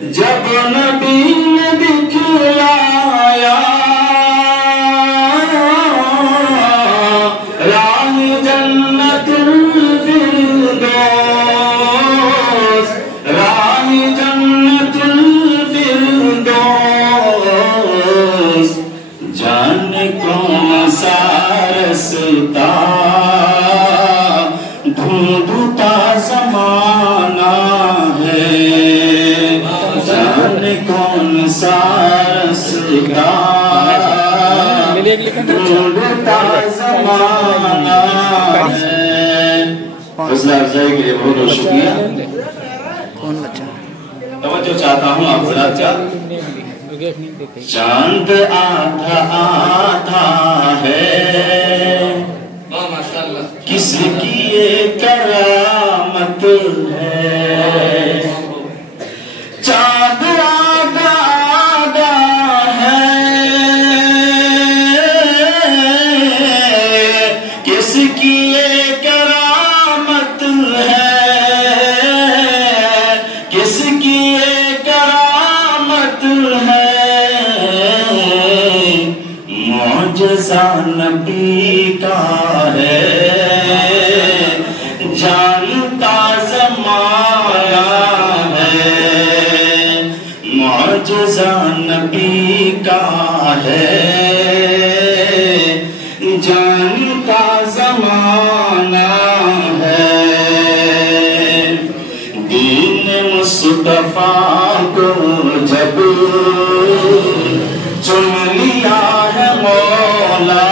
جب نبی نے دکھلایا راہ جنت الفردوس، راہ جنت الفردوس، جانے کون سا رستا ڈھونڈتا زمانہ ہے، جانے کون سا رستا ڈھونڈتا زمانہ ہے۔ حوصلہ افزائی کے لیے بہت بہت شکریہ۔ توجہ چاہتا ہوں آپ حضرات کا۔ چاند آدھا آدھا ہے، کس کی یہ کرامت ہے، چاند آدھا آدھا ہے، کس کی یہ کرامت ہے، کس کی یہ کرامت ہے، معجزہ نبی کا ہے، جانتا زمانہ ہے، معجزہ نبی کا ہے، جانتا زمانہ ہے۔ دین مصطفیٰ کو جب چن لیا ہے مولا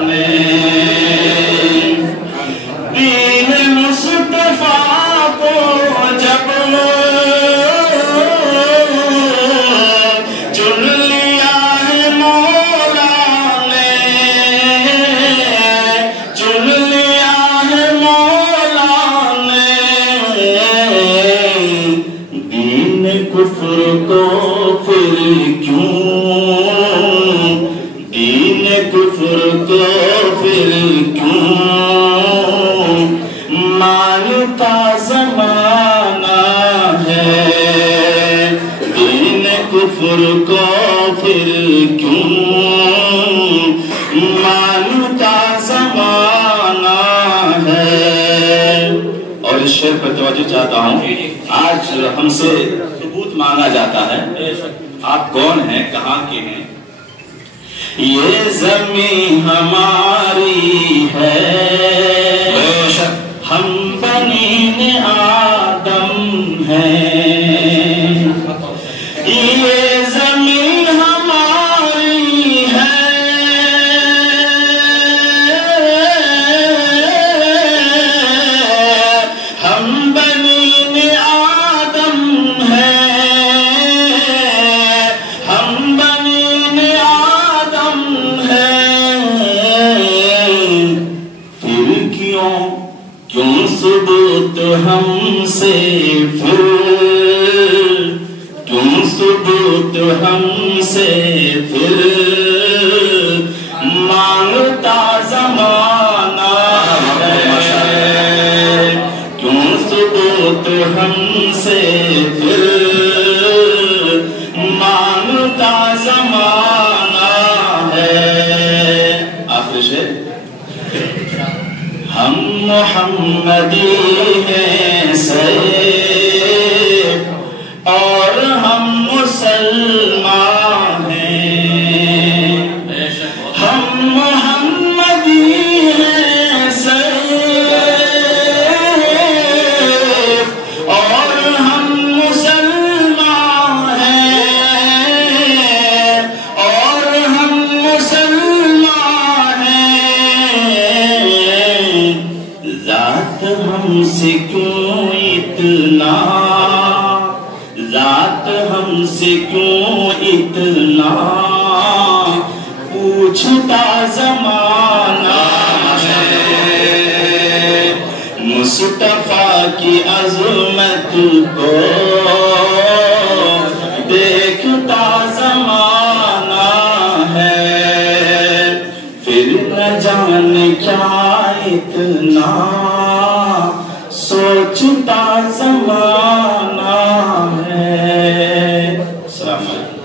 نے، دین مصطفیٰ کو جب چن لیا ہے مولا نے، چن لیا ہے مولا نے، دین کفر کو پھر کیوں، دین کفر کو پھر کیوں مانتا زمانہ ہے، دین کفر کو پھر کیوں مانتا زمانہ ہے۔ اور اس شعر پر توجہ چاہتا ہوں۔ آج ہم سے ثبوت مانگا جاتا ہے، آپ کون ہیں، کہاں کے ہیں؟ یہ زمین ہماری ہے، ہم بنی آدم ہیں، یہ زمین ہماری ہے، ہم بنی آدم ہیں، ہم بنی آدم ہیں، پھر کیوں ثبوت ہم سے، پھر کیوں ثبوت ہم سے، پھر مانگتا زمانہ ہے، کیوں ثبوت ہم سے، پھر مانگتا زمانہ ہے۔ آخر شعر، ہم محمدی ہیں سید اور ہم مسلمان ہیں، ہم محمدی ہیں سید اور ہم مسلمان ہیں، اور ہم مسلمان ہیں، ذات ہم سے کیوں اتنا، ذات ہم سے کیوں اتنا پوچھتا زمانہ ہے، مصطفیٰ کی عظمت کو دیکھتا زمانہ ہے، پھر نہ جانے کیا اتنا سوچتا زمانہ ہے۔ السلام علیکم.